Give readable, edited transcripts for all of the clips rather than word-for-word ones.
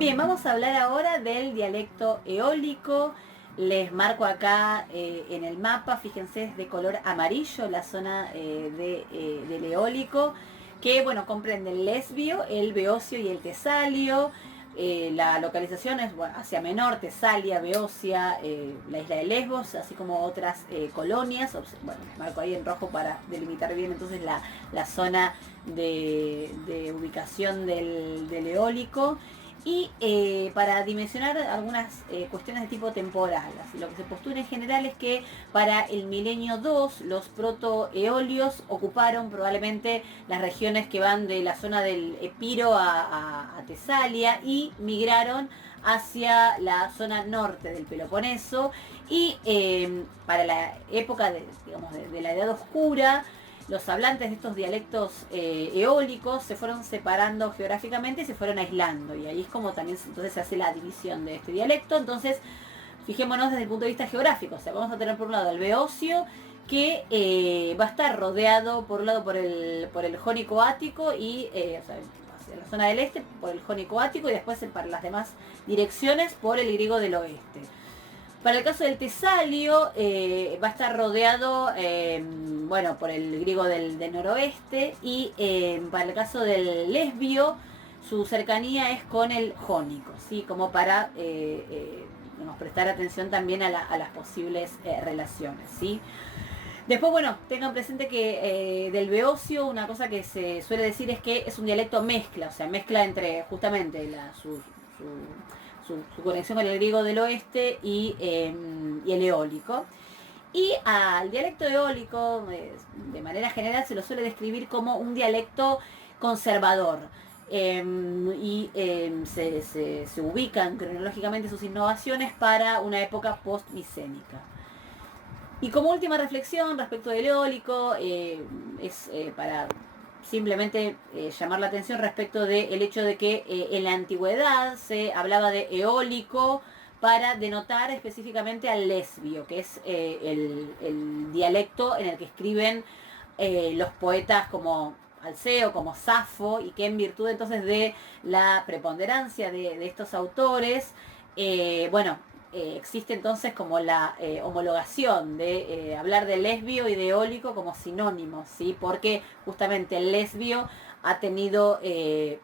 Bien, vamos a hablar ahora del dialecto eólico. Les marco acá en el mapa, fíjense, es de color amarillo la zona del eólico, que bueno, comprende el lesbio, el beocio y el tesalio. La localización es bueno, hacia Menor, Tesalia, Beocia, la isla de Lesbos, así como otras colonias. Bueno, les marco ahí en rojo para delimitar bien entonces la zona de ubicación del eólico. Y para dimensionar algunas cuestiones de tipo temporal. Así, lo que se postula en general es que para el milenio 2 los protoeolios ocuparon probablemente las regiones que van de la zona del Epiro a Tesalia y migraron hacia la zona norte del Peloponeso. Y para la época digamos, de la Edad Oscura, los hablantes de estos dialectos eólicos se fueron separando geográficamente y se fueron aislando. Y ahí es como también entonces se hace la división de este dialecto. Entonces, fijémonos desde el punto de vista geográfico. O sea, vamos a tener por un lado el beocio, que va a estar rodeado por un lado por el jónico ático y o sea, hacia la zona del este por el jónico ático y después para las demás direcciones por el griego del oeste. Para el caso del tesalio, va a estar rodeado bueno, por el griego del noroeste y para el caso del lesbio, su cercanía es con el jónico, ¿sí? Como para prestar atención también a las posibles relaciones, ¿sí? Después, bueno, tengan presente que del beocio una cosa que se suele decir es que es un dialecto mezcla, o sea, mezcla entre justamente su conexión con el griego del oeste y el eólico. Y al dialecto eólico, de manera general, se lo suele describir como un dialecto conservador. Se ubican cronológicamente sus innovaciones para una época post-micénica. Y como última reflexión respecto del eólico, es para simplemente llamar la atención respecto del hecho de que en la antigüedad se hablaba de eólico para denotar específicamente al lesbio, que es el dialecto en el que escriben los poetas como Alceo, como Safo, y que en virtud entonces de la preponderancia de estos autores, bueno, existe entonces como la homologación de hablar de lesbio y de eólico como sinónimos, ¿sí? Porque justamente el lesbio ha tenido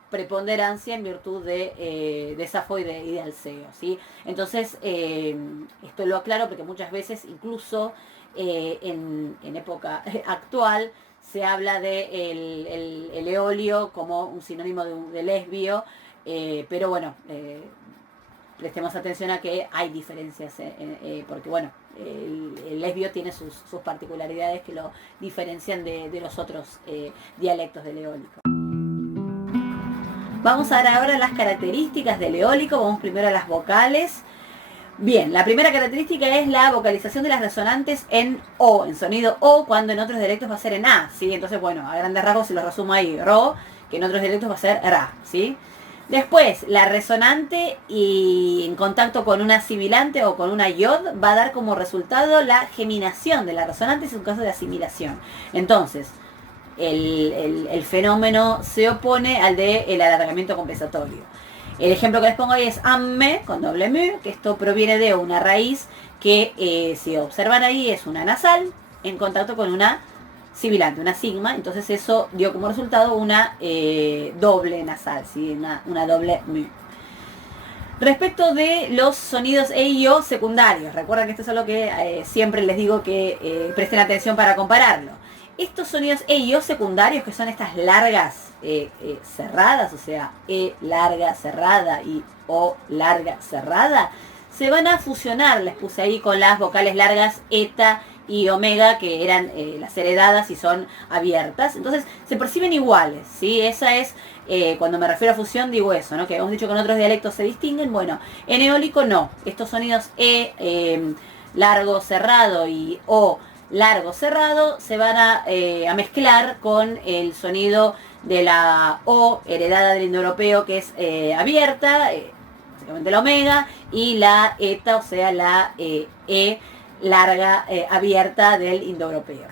preponderancia en virtud de Safo y de Alceo, ¿sí? Entonces, esto lo aclaro porque muchas veces, incluso en época actual, se habla de el eolio como un sinónimo de lesbio, pero bueno, prestemos atención a que hay diferencias, porque bueno, el lesbio tiene sus particularidades que lo diferencian de los otros dialectos del eólico. Vamos a ver ahora las características del eólico. Vamos primero a las vocales. Bien, la primera característica es la vocalización de las resonantes en O, en sonido O, cuando en otros dialectos va a ser en A, ¿sí? Entonces, bueno, a grandes rasgos se lo resumo ahí, Ro, que en otros dialectos va a ser Ra, ¿sí? Después, la resonante y en contacto con una sibilante o con una yod va a dar como resultado la geminación de la resonante, es un caso de asimilación. Entonces, el fenómeno se opone al del alargamiento compensatorio. El ejemplo que les pongo ahí es amme con doble mu, que esto proviene de una raíz que si observan ahí es una nasal en contacto con una sibilante, una sigma, entonces eso dio como resultado una doble nasal, ¿sí? una doble mu. Respecto de los sonidos E y O secundarios, recuerden que esto es algo que siempre les digo que presten atención para compararlo. Estos sonidos E y O secundarios, que son estas largas cerradas, o sea, E larga cerrada y O larga cerrada, se van a fusionar, les puse ahí con las vocales largas eta y omega, que eran las heredadas y son abiertas. Entonces se perciben iguales, ¿sí? Esa es, cuando me refiero a fusión, digo eso, ¿no? Que hemos dicho que en otros dialectos se distinguen. Bueno, en eólico no. Estos sonidos largo cerrado y O largo cerrado se van a mezclar con el sonido de la O heredada del indoeuropeo, que es abierta, básicamente la omega, y la eta, o sea la E larga abierta del indoeuropeo.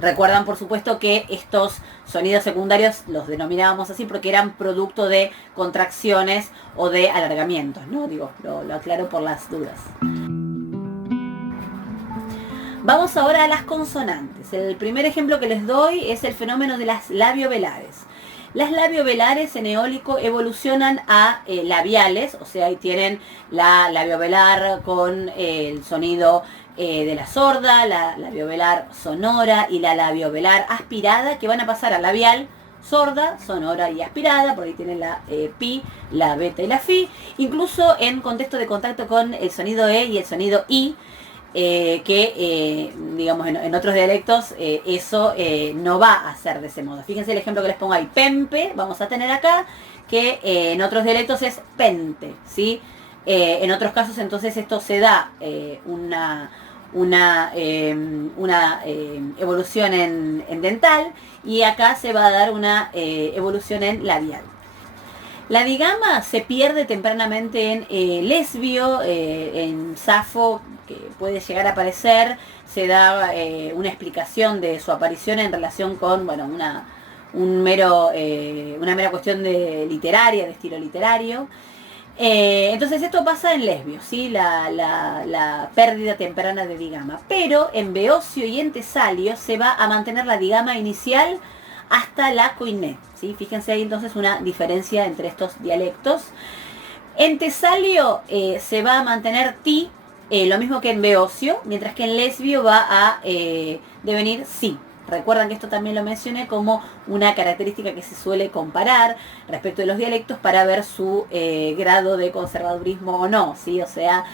Recuerdan, por supuesto, que estos sonidos secundarios los denominábamos así porque eran producto de contracciones o de alargamientos, ¿no? Digo, lo aclaro por las dudas. Vamos ahora a las consonantes. El primer ejemplo que les doy es el fenómeno de las labiovelares. Las labiovelares en eólico evolucionan a labiales, o sea, ahí tienen la labiovelar con el sonido de la sorda, la labiovelar sonora y la labiovelar aspirada, que van a pasar a labial, sorda, sonora y aspirada. Por ahí tienen la pi, la beta y la fi. Incluso en contexto de contacto con el sonido e y el sonido i, digamos en otros dialectos eso no va a ser de ese modo. Fíjense el ejemplo que les pongo ahí, pempe, vamos a tener acá, que en otros dialectos es pente, ¿sí? En otros casos entonces esto se da una evolución en dental, y acá se va a dar una evolución en labial. La digama se pierde tempranamente en lesbio, en safo, que puede llegar a aparecer. Se da una explicación de su aparición en relación con, bueno, una mera cuestión de estilo literario. Entonces esto pasa en lesbio, ¿sí? La pérdida temprana de digama. Pero en beocio y en tesalio se va a mantener la digama inicial hasta la coiné, ¿sí? Fíjense ahí entonces una diferencia entre estos dialectos. En tesalio se va a mantener ti, lo mismo que en beocio, mientras que en lesbio va a devenir si. Recuerdan que esto también lo mencioné como una característica que se suele comparar respecto de los dialectos para ver su grado de conservadurismo o no, ¿sí? O sea,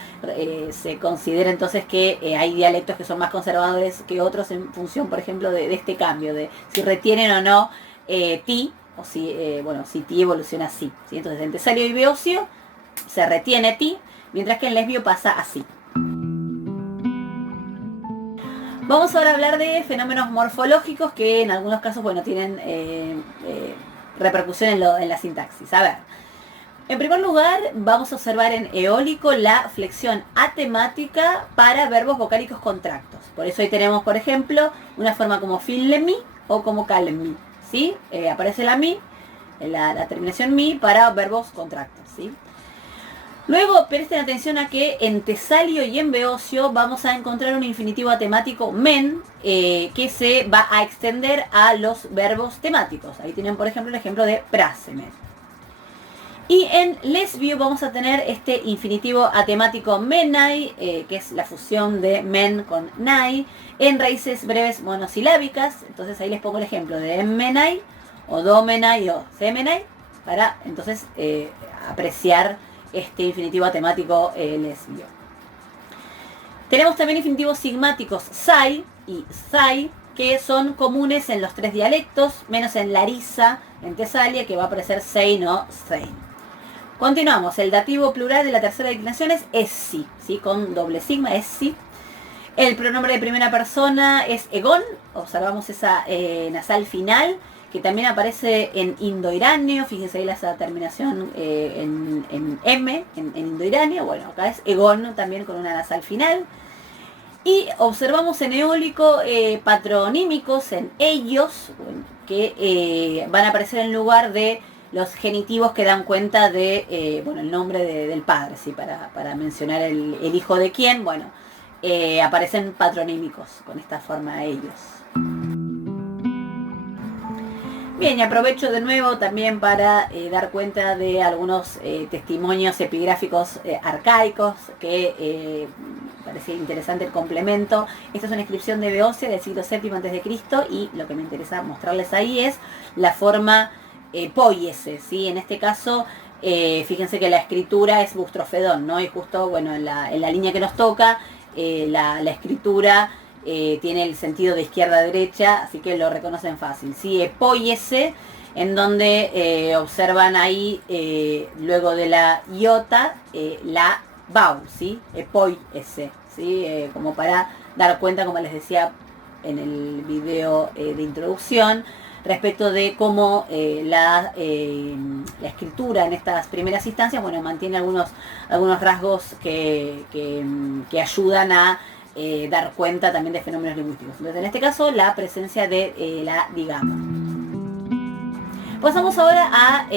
se considera entonces que hay dialectos que son más conservadores que otros en función, por ejemplo, de este cambio, de si retienen o no ti, o si, si ti evoluciona así, ¿sí? Entonces en tesalio y beocio se retiene ti, mientras que en lesbio pasa así. Vamos ahora a hablar de fenómenos morfológicos que en algunos casos, bueno, tienen repercusión en la sintaxis. A ver, en primer lugar, vamos a observar en eólico la flexión atemática para verbos vocálicos contractos. Por eso ahí tenemos, por ejemplo, una forma como finlemi o como calmi, ¿sí? Aparece la mi, la terminación mi para verbos contractos, ¿sí? Luego presten atención a que en tesalio y en beocio vamos a encontrar un infinitivo atemático men que se va a extender a los verbos temáticos. Ahí tienen, por ejemplo, el ejemplo de prásemen. Y en lesbio vamos a tener este infinitivo atemático menai, que es la fusión de men con nai, en raíces breves monosilábicas. Entonces ahí les pongo el ejemplo de menai, o domenai, o semenai, para entonces apreciar este infinitivo atemático lesbio. Tenemos también infinitivos sigmáticos sai y zai, que son comunes en los tres dialectos, menos en Larisa, en Tesalia, que va a aparecer sein o sein. Continuamos, el dativo plural de la tercera declinación es essi, ¿sí? Con doble sigma, essi. El pronombre de primera persona es egon, observamos esa nasal final, que también aparece en indoiráneo. Fíjense ahí esa terminación en M, en indoiráneo. Bueno, acá es egon también con una nasal final. Y observamos en eólico patronímicos en ellos, que van a aparecer en lugar de los genitivos que dan cuenta de el nombre del padre, ¿sí? Para mencionar el hijo de quién, bueno, aparecen patronímicos con esta forma ellos. Bien, y aprovecho de nuevo también para dar cuenta de algunos testimonios epigráficos arcaicos que parece interesante el complemento. Esta es una inscripción de Beocia del siglo VII a.C. y lo que me interesa mostrarles ahí es la forma poiese, ¿sí? En este caso, fíjense que la escritura es bustrofedón, ¿no? Y justo, bueno, en la línea que nos toca, la escritura tiene el sentido de izquierda a derecha, así que lo reconocen fácil. ¿Sí? Poiese, en donde observan ahí, luego de la iota, la vau, ¿sí? Poiese, ¿sí? Como para dar cuenta, como les decía en el video de introducción, respecto de cómo la escritura en estas primeras instancias, bueno, mantiene algunos rasgos que ayudan a dar cuenta también de fenómenos lingüísticos. Entonces, en este caso, la presencia de la digama. Pasamos ahora a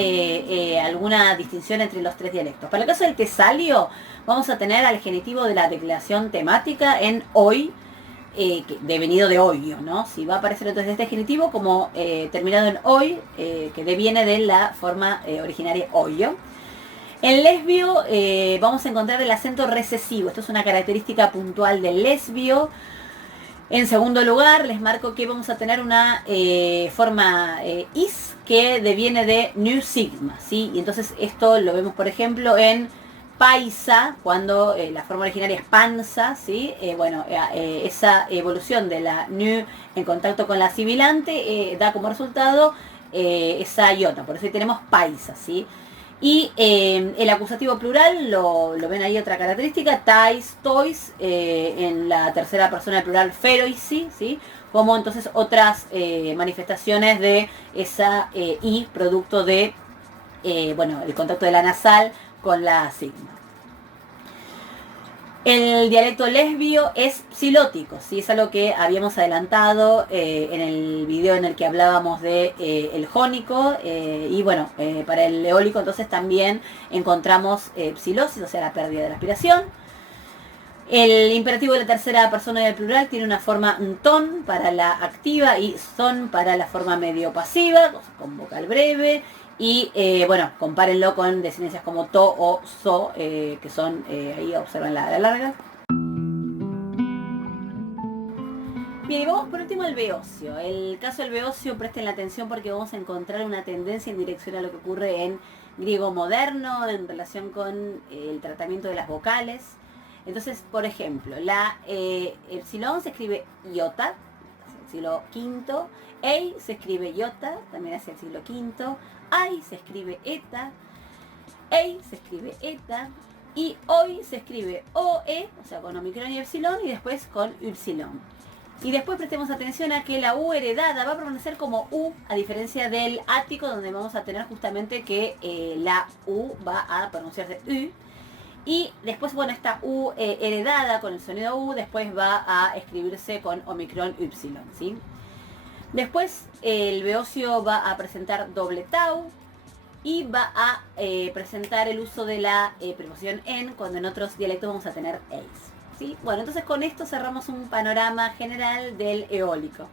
alguna distinción entre los tres dialectos. Para el caso del tesalio, vamos a tener al genitivo de la declinación temática en hoy, devenido de hoyo, ¿no? Si va a aparecer entonces este genitivo como terminado en hoy, que deviene de la forma originaria hoyo. En lesbio vamos a encontrar el acento recesivo. Esto es una característica puntual del lesbio. En segundo lugar, les marco que vamos a tener una forma is que deviene de new sigma, ¿sí? Y entonces esto lo vemos, por ejemplo, en paisa, cuando la forma originaria es panza, ¿sí? Esa evolución de la new en contacto con la sibilante da como resultado esa iota, por eso ahí tenemos paisa, ¿sí? Y el acusativo plural, lo ven ahí otra característica, tais, tois, en la tercera persona del plural feroisi, ¿sí? Como entonces otras manifestaciones de esa i, producto de, el contacto de la nasal con la sigma. El dialecto lesbio es psilótico, ¿sí? Es algo que habíamos adelantado en el video en el que hablábamos de el jónico para el eólico entonces también encontramos psilosis, o sea la pérdida de la aspiración. El imperativo de la tercera persona del plural tiene una forma ton para la activa y son para la forma medio pasiva, con vocal breve. Y compárenlo con desindencias como to o so, que son, ahí observan la larga. Bien, y vamos por último al beocio. El caso del beocio, presten la atención porque vamos a encontrar una tendencia en dirección a lo que ocurre en griego moderno en relación con el tratamiento de las vocales. Entonces, por ejemplo, la epsilon se escribe iota, el siglo V, ei se escribe iota, también hacia el siglo V, ai se escribe eta, ei se escribe eta, y hoy se escribe oe, o sea, con omicron y epsilon, y después con ypsilon. Y después prestemos atención a que la U heredada va a permanecer como U, a diferencia del ático, donde vamos a tener justamente que la U va a pronunciarse U. Y después, esta U heredada con el sonido U, después va a escribirse con omicron Y, ¿sí? Después el beocio va a presentar doble tau y va a presentar el uso de la preposición en, cuando en otros dialectos vamos a tener eis, ¿sí? Bueno, entonces con esto cerramos un panorama general del eólico.